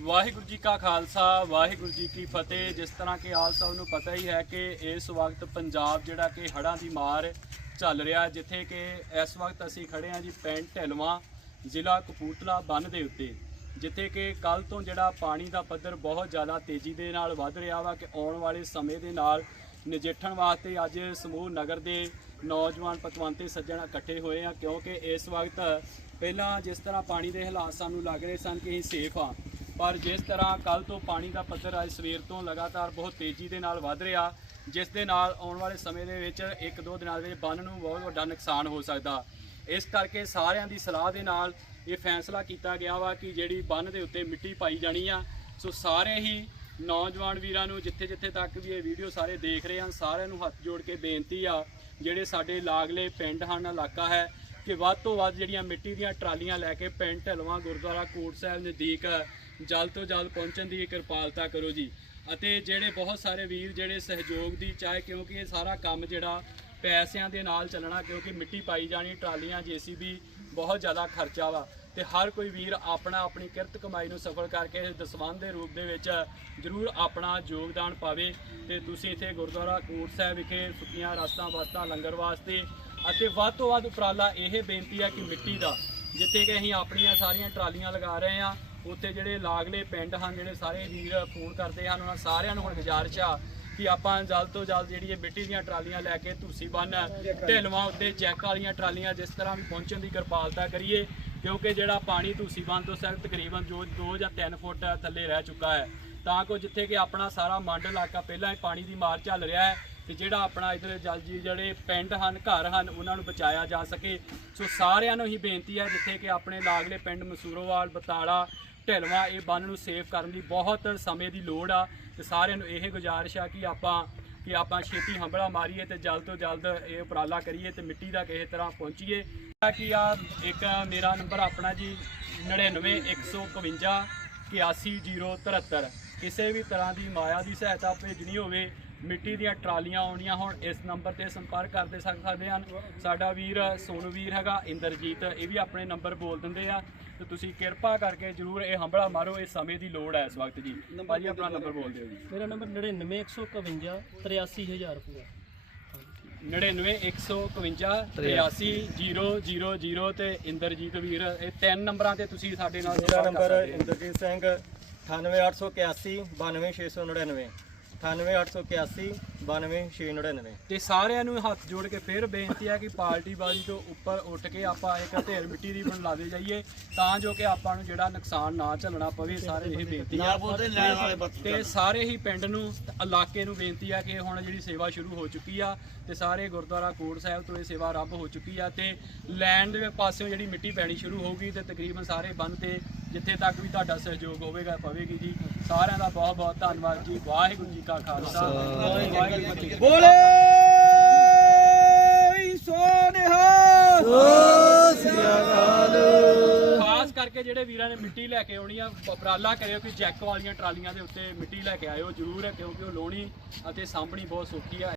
ਵਾਹਿਗੁਰੂ ਜੀ ਕਾ ਖਾਲਸਾ, ਵਾਹਿਗੁਰੂ ਜੀ ਕੀ ਫਤਿਹ। ਜਿਸ ਤਰ੍ਹਾਂ ਕਿ ਆਪ ਸਭ ਨੂੰ ਪਤਾ ਹੀ ਹੈ ਕਿ ਇਸ ਵਕਤ ਪੰਜਾਬ ਜਿਹੜਾ ਕਿ ਹੜ੍ਹਾਂ ਦੀ ਮਾਰ ਚੱਲ ਰਿਹਾ, ਜਿੱਥੇ ਕਿ ਇਸ ਵਕਤ ਅਸੀਂ ਖੜੇ ਹਾਂ ਜੀ ਪਿੰਡ ਢਿਲਵਾਂ, ਜ਼ਿਲ੍ਹਾ ਕਪੂਰਥਲਾ ਬੰਨ ਦੇ ਉੱਤੇ, ਜਿੱਥੇ ਕਿ ਕੱਲ ਤੋਂ ਜਿਹੜਾ ਪਾਣੀ ਦਾ ਪੱਧਰ ਬਹੁਤ ਜ਼ਿਆਦਾ ਤੇਜ਼ੀ ਦੇ ਨਾਲ ਵੱਧ ਰਿਹਾ ਵਾ ਕਿ ਆਉਣ ਵਾਲੇ ਸਮੇਂ ਦੇ ਨਾਲ ਨਜਿੱਠਣ ਵਾਸਤੇ ਅੱਜ ਸਮੂਹ ਨਗਰ ਦੇ ਨੌਜਵਾਨ ਪਕਵੰਤੇ ਸੱਜਣ ਇਕੱਠੇ ਹੋਏ ਆ, ਕਿਉਂਕਿ ਇਸ ਵਕਤ ਪਹਿਲਾਂ ਜਿਸ ਤਰ੍ਹਾਂ ਪਾਣੀ ਦੇ ਹਾਲਾਤ ਸਾਨੂੰ ਲੱਗ ਰਹੇ ਸਨ ਕਿ ਅਸੀਂ ਸੇਫ ਆ ਪਰ ਜਿਸ ਤਰ੍ਹਾਂ ਕੱਲ ਤੋਂ ਪਾਣੀ ਦਾ ਪੱਧਰ ਅੱਜ ਸਵੇਰ ਤੋਂ ਲਗਾਤਾਰ ਬਹੁਤ ਤੇਜ਼ੀ ਦੇ ਨਾਲ ਵੱਧ ਰਿਹਾ, ਜਿਸ ਦੇ ਨਾਲ ਆਉਣ ਵਾਲੇ ਸਮੇਂ ਦੇ ਵਿੱਚ ਇੱਕ ਦੋ ਦਿਨਾਂ ਦੇ ਵਿੱਚ ਬੰਨ ਨੂੰ ਬਹੁਤ ਵੱਡਾ ਨੁਕਸਾਨ ਹੋ ਸਕਦਾ। ਇਸ ਕਰਕੇ ਸਾਰਿਆਂ ਦੀ ਸਲਾਹ ਦੇ ਨਾਲ ਇਹ ਫੈਸਲਾ ਕੀਤਾ ਗਿਆ ਵਾ ਕਿ ਜਿਹੜੀ ਬੰਨ ਦੇ ਉੱਤੇ ਮਿੱਟੀ ਪਾਈ ਜਾਣੀ ਆ, ਸੋ ਸਾਰੇ ਹੀ ਨੌਜਵਾਨ ਵੀਰਾਂ ਨੂੰ ਜਿੱਥੇ ਜਿੱਥੇ ਤੱਕ ਵੀ ਇਹ ਵੀਡੀਓ ਸਾਰੇ ਦੇਖ ਰਹੇ ਹਨ, ਸਾਰਿਆਂ ਨੂੰ ਹੱਥ ਜੋੜ ਕੇ ਬੇਨਤੀ ਆ, ਜਿਹੜੇ ਸਾਡੇ ਲਾਗਲੇ ਪਿੰਡ ਹਨ, ਇਲਾਕਾ ਹੈ, ਕਿ ਵੱਧ ਤੋਂ ਵੱਧ ਜਿਹੜੀਆਂ ਮਿੱਟੀ ਦੀਆਂ ਟਰਾਲੀਆਂ ਲੈ ਕੇ ਪਿੰਡ ਢਲਵਾਂ ਗੁਰਦੁਆਰਾ ਕੋਟ ਸਾਹਿਬ ਨਜ਼ਦੀਕ ਜਲਦ ਤੋਂ ਜਲਦ ਪਹੁੰਚਣ ਦੀ ਕਿਰਪਾਲਤਾ ਕਰੋ ਜੀ। ਅਤੇ ਜਿਹੜੇ ਬਹੁਤ ਸਾਰੇ ਵੀਰ, ਜਿਹੜੇ ਸਹਿਯੋਗ ਦੀ ਚਾਹੇ, ਕਿਉਂਕਿ ਇਹ ਸਾਰਾ ਕੰਮ ਜਿਹੜਾ ਪੈਸਿਆਂ ਦੇ ਨਾਲ ਚੱਲਣਾ, ਕਿਉਂਕਿ ਮਿੱਟੀ ਪਾਈ ਜਾਣੀ, ਟਰਾਲੀਆਂ, ਜੀਸੀਬੀ ਬਹੁਤ ਜ਼ਿਆਦਾ ਖਰਚਾ ਵਾ। ਤੇ ਹਰ ਕੋਈ ਵੀਰ ਆਪਣਾ ਆਪਣੀ ਕਿਰਤ ਕਮਾਈ ਨੂੰ ਸਫਲ ਕਰਕੇ ਇਸ ਦੇ ਰੂਪ ਦੇ ਵਿੱਚ ਜ਼ਰੂਰ ਆਪਣਾ ਯੋਗਦਾਨ ਪਾਵੇ। ਤੇ ਤੁਸੀਂ ਇੱਥੇ ਗੁਰਦੁਆਰਾ ਕੋਟ ਸਾਹਿਬ ਵਿਖੇ ਸੁੱਕੀਆਂ ਰਸਤਾਂ ਵਸਤਾਂ ਲੰਗਰ ਵਾਸਤੇ ਅਤੇ ਵੱਧ ਤੋਂ ਵੱਧ ਉਪਰਾਲਾ ਇਹ ਬੇਨਤੀ ਹੈ ਕਿ ਮਿੱਟੀ ਦਾ, ਜਿੱਥੇ ਕਿ ਅਸੀਂ ਆਪਣੀਆਂ ਸਾਰੀਆਂ ਟਰਾਲੀਆਂ ਲਗਾ ਰਹੇ ਹਾਂ ਉੱਥੇ ਜਿਹੜੇ ਲਾਗਲੇ ਪਿੰਡ ਹਨ, ਜਿਹੜੇ ਸਾਰੇ ਵੀਰ ਫੋਨ ਕਰਦੇ ਹਨ, ਉਹਨਾਂ ਸਾਰਿਆਂ ਨੂੰ ਹੁਣ ਗੁਜ਼ਾਰਿਸ਼ ਆ ਕਿ ਆਪਾਂ ਜਲਦ ਤੋਂ ਜਲਦ ਜਿਹੜੀ ਇਹ ਮਿੱਟੀ ਦੀਆਂ ਟਰਾਲੀਆਂ ਲੈ ਕੇ ਧੂਸੀ ਬੰਨ, ਢਿਲਵਾਂ ਉੱਤੇ ਚੈੱਕ ਵਾਲੀਆਂ ਟਰਾਲੀਆਂ ਜਿਸ ਤਰ੍ਹਾਂ ਵੀ ਪਹੁੰਚਣ ਦੀ ਕਿਰਪਾਲਤਾ ਕਰੀਏ, ਕਿਉਂਕਿ ਜਿਹੜਾ ਪਾਣੀ ਧੂਸੀ ਬੰਨ ਤੋਂ ਸਿਰ ਤਕਰੀਬਨ ਜੋ 2 ਜਾਂ 3 ਫੁੱਟ ਥੱਲੇ ਰਹਿ ਚੁੱਕਾ ਹੈ। ਤਾਂ ਕੋ ਜਿੱਥੇ ਕਿ ਆਪਣਾ ਸਾਰਾ ਮੰਡ ਇਲਾਕਾ ਪਹਿਲਾਂ ਹੀ ਪਾਣੀ ਦੀ ਮਾਰ ਚੱਲ ਰਿਹਾ ਹੈ ਤੇ ਜਿਹੜਾ ਆਪਣਾ ਇਧਰ ਜਲ ਜੀ ਜਿਹੜੇ ਪਿੰਡ ਹਨ, ਘਰ ਹਨ, ਉਹਨਾਂ ਨੂੰ ਬਚਾਇਆ ਜਾ ਸਕੇ। ਸੋ ਸਾਰਿਆਂ ਨੂੰ ਹੀ ਬੇਨਤੀ ਹੈ ਜਿੱਥੇ ਕਿ ਆਪਣੇ ਲਾਗਲੇ ਪਿੰਡ ਮਸੂਰੋਵਾਲ, ਬਤਾਲਾ ਢਿਲਵਾਂ ਇਹ ਬੰਨ ਨੂੰ ਸੇਫ ਕਰਨ ਦੀ ਬਹੁਤ ਸਮੇਂ ਦੀ ਲੋੜ ਆ ਤੇ ਸਾਰਿਆਂ ਨੂੰ ਇਹ ਗੁਜ਼ਾਰਿਸ਼ ਆ ਕਿ ਆਪਾਂ ਕਿ ਆਪਾਂ ਛੇਤੀ ਹੰਬੜਾ ਮਾਰੀਏ ਤੇ ਜਲਦ ਤੋਂ ਜਲਦ ਇਹ ਉਪਰਾਲਾ ਕਰੀਏ ਤੇ ਮਿੱਟੀ ਦਾ ਕਿਸੇ ਤਰ੍ਹਾਂ ਪਹੁੰਚੀਏ। ਕਿ ਆ ਇੱਕ ਮੇਰਾ ਨੰਬਰ ਆਪਣਾ ਜੀ 99151 81073 ਕਿਸੇ ਵੀ ਤਰ੍ਹਾਂ ਦੀ ਮਾਇਆ ਦੀ ਸਹਾਇਤਾ ਭੇਜਣੀ ਹੋਵੇ ਮਿੱਟੀ ਦੀਆਂ ਟਰਾਲੀਆਂ ਆਉਣੀਆਂ ਹੁਣ ਇਸ ਨੰਬਰ ਤੇ ਸੰਪਰਕ ਕਰਦੇ ਸਕ- ਸਕਦੇ ਹਨ। ਸਾਡਾ ਵੀਰ ਸੋਨੂ ਵੀਰ ਹੈਗਾ ਇੰਦਰਜੀਤ ਇਹ ਵੀ ਆਪਣੇ ਨੰਬਰ ਬੋਲ ਦਿੰਦੇ ਆ। ਤੇ ਤੁਸੀਂ ਕਿਰਪਾ ਕਰਕੇ ਜਰੂਰ ਇਹ ਹੰਬੜਾ ਮਾਰੋ ਇਹ ਸਮੇਂ ਦੀ ਲੋੜ ਹੈ ਇਸ ਵਕਤ ਜੀ। ਭਾਜੀ ਆਪਣਾ ਨੰਬਰ ਬੋਲ ਦਿਓ ਜੀ। ਮੇਰਾ ਨੰਬਰ 99151 83000 ਰੁਪਏ 99151 83000 ਤੇ ਇੰਦਰਜੀਤ ਵੀਰ ਇਹ ਤਿੰਨ ਨੰਬਰਾਂ ਤੇ ਤੁਸੀਂ ਸਾਡੇ ਨਾਲ ਮੇਰਾ ਨੰਬਰ। ਇੰਦਰਜੀਤ ਸਿੰਘ 98881 92699 98881 92699 ਤੇ ਸਾਰਿਆਂ ਨੂੰ ਹੱਥ ਜੋੜ ਕੇ ਫਿਰ ਬੇਨਤੀ ਹੈ ਕਿ ਪਾਰਟੀ ਬਾਜੀ ਤੋਂ ਉੱਪਰ ਉੱਠ ਕੇ ਆਪਾਂ ਇੱਕ ਢੇਰ ਮਿੱਟੀ ਦੀ ਬਣ ਲਾਦੇ ਜਾਈਏ ਤਾਂ ਜੋ ਕਿ ਆਪਾਂ ਨੂੰ ਜਿਹੜਾ ਨੁਕਸਾਨ ਨਾ ਝੱਲਣਾ ਪਵੇ ਸਾਰੇ ਇਹ ਬੇਨਤੀ ਹੈ। ਤੇ ਸਾਰੇ ਹੀ ਪਿੰਡ ਨੂੰ ਇਲਾਕੇ ਨੂੰ ਬੇਨਤੀ ਹੈ ਕਿ ਹੁਣ ਜਿਹੜੀ ਸੇਵਾ ਸ਼ੁਰੂ ਹੋ ਚੁੱਕੀ ਆ ਤੇ ਸਾਰੇ ਗੁਰਦੁਆਰਾ ਕੋਟ ਸਾਹਿਬ ਤੋਂ ਇਹ ਸੇਵਾ ਆਰੰਭ ਹੋ ਚੁੱਕੀ ਆ ਤੇ ਲੈਂਡ ਦੇ ਪਾਸਿਓਂ ਜਿਹੜੀ ਮਿੱਟੀ ਪੈਣੀ ਸ਼ੁਰੂ ਹੋਊਗੀ ਤੇ ਤਕਰੀਬਨ ਸਾਰੇ ਬੰਨ ਤੇ ਜਿੱਥੇ ਤੱਕ ਵੀ ਤੁਹਾਡਾ ਸਹਿਯੋਗ ਹੋਵੇਗਾ ਪਵੇਗੀ ਜੀ। ਸਾਰਿਆਂ ਦਾ ਬਹੁਤ ਬਹੁਤ ਧੰਨਵਾਦ ਜੀ। ਵਾਹਿਗੁਰੂ ਜੀ ਕਾ ਖਾਲਸਾ। ਵਾਹਿਗੁਰੂ ਜੀ ਕੀ ਫਤਿਹ ਖਾਸ ਕਰਕੇ ਜਿਹੜੇ ਵੀਰਾਂ ਨੇ ਮਿੱਟੀ ਲੈ ਕੇ ਆਉਣੀ ਆ ਉਪਰਾਲਾ ਕਰਿਓ ਕਿ ਜੈਕ ਵਾਲੀਆਂ ਟਰਾਲੀਆਂ ਦੇ ਉੱਤੇ ਮਿੱਟੀ ਲੈ ਕੇ ਆਇਓ ਜ਼ਰੂਰ ਕਿਉਂਕਿ ਉਹ ਲੋਣੀ ਅਤੇ ਸਾਂਭਣੀ ਬਹੁਤ ਸੌਖੀ ਆ।